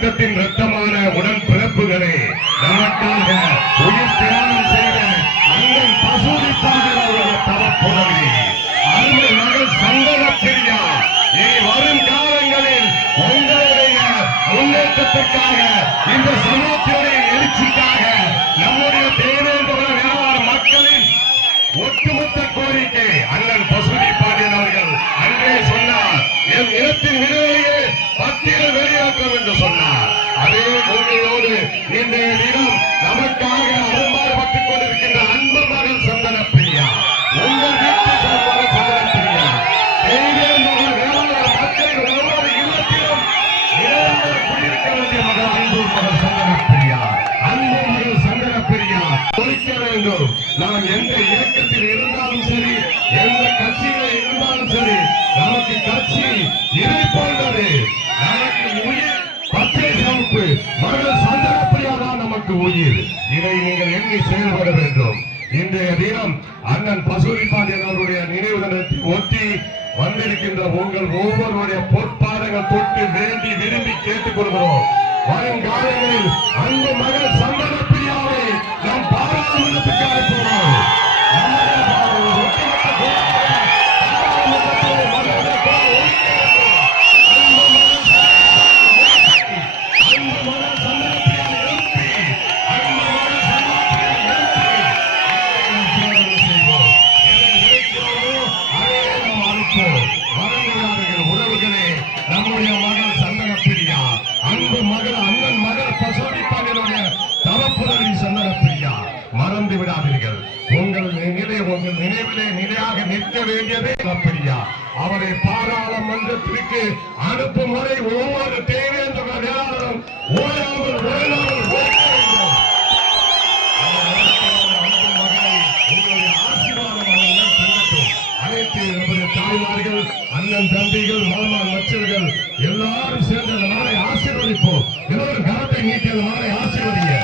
இரத்தத்தின் இரத்தமான உடன் பிறப்புகளே, நமக்காக உயிர் தியாகம் செய்த அண்ணன் பசுபதி பாண்டியனுடைய தவப்புதவி அருமை மகள் சந்தன பிரியா இனி வரும் காலங்களில் உங்களுடைய முன்னேற்றத்திற்காக, இந்த சமூகத்தினுடைய எழுச்சிக்காக, நம்முடைய தேவேந்திர வேளாண் மக்களின் ஒட்டுமொத்த கோரிக்கை அண்ணன் பசுபதி பாண்டியன் அவர்கள் அன்றே சொன்னார், என் இனத்தின் விடுதலையை பத்தியில் வெளியாக்கும் என்று சொன்னார். அதே கொள்கையோடு இன்றைய தினம் நமக்காக அரும்பாடுபட்டுக் கொண்டிருக்கின்ற அன்பு மகள் சந்தன பிரியா, உங்கள் வீட்டு மகள் சந்தன பிரியா, வேளாண் மக்களின் ஒவ்வொரு இல்லத்திலும் இளைஞர் குடியிருக்க வேண்டிய மகள் அன்பு மகள் சந்தன பிரியா, அன்பு மகள் சந்தன பிரியா ஒழிக்க வேண்டும். நாம் எந்த இயக்கத்தில் இருந்தாலும் சரி, எந்த கட்சியில் இருந்தாலும் சரி, நமக்கு கட்சி இதை போன்றது. நமக்கு உயிர் பச்சை சிவப்பு மகள் சந்தன பிரியா தான் நமக்கு உயிர். இதை நீங்கள் எண்ணி செயல்பட வேண்டும். இன்றைய தினம் அண்ணன் பசுபதி பாண்டியன் அவருடைய நினைவு தினத்தை ஒட்டி வந்திருக்கின்ற உங்கள் ஒவ்வொருடைய பொற்பாதங்கள் தொட்டு வேண்டி விரும்பி கேட்டுக் கொள்கிறோம். வருங்காலங்களில் அன்பு மகள் சந்தன பிரியாவை நாம் பாராளுமன்றத்துக்கு அனுப்புகிறோம். மறந்து விடாதீர்கள். உங்கள் நினைவிலே நிலையாக நிற்க வேண்டியதே பிரியா. அவரை பாராளுமன்றத்திற்கு அனுப்பும் வரை ஒவ்வொரு தேவேந்திர வேளாளரும் ஓயாமல் தாய்மார்கள், அண்ணன் தம்பிகள், மாமன் மச்சர்கள் எல்லாரும் சேர்ந்து அந்த மகளை ஆசீர்வதிப்போம். எல்லோரும் கரத்தை நீட்டி அந்த மகளை ஆசீர்வதிங்க.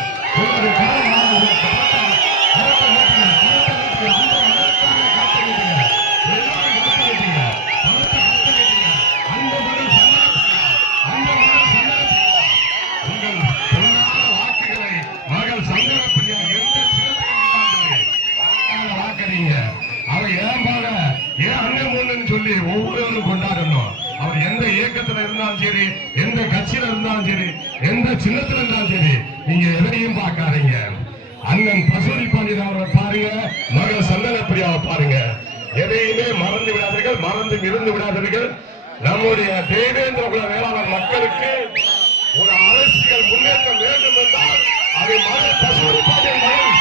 சொல்லி ஒவ்வொருவரும் கொண்டாடணும். அவர் எந்த இயக்கத்தில் இருந்தாலும் சரி, எந்த கட்சியில இருந்தாலும் சரி, எந்த சின்னத்தில் இருந்தாலும் சரி, நீங்க எதையும் பார்க்காதீங்க. அண்ணன் பசுபதி பாண்டியன் அவரை பாருங்க, மகள் சந்தன பிரியாவை பாருங்க. எதையுமே மறந்து விடாதீர்கள், மறந்து இருந்து விடாதீர்கள். நம்முடைய தேவேந்திர குல வேளாண் மக்களுக்கு ஒரு அரசியல் முன்னேற்றம் வேண்டும் என்றால் அதை மகள் பசுபதி பாண்டியன் மகள்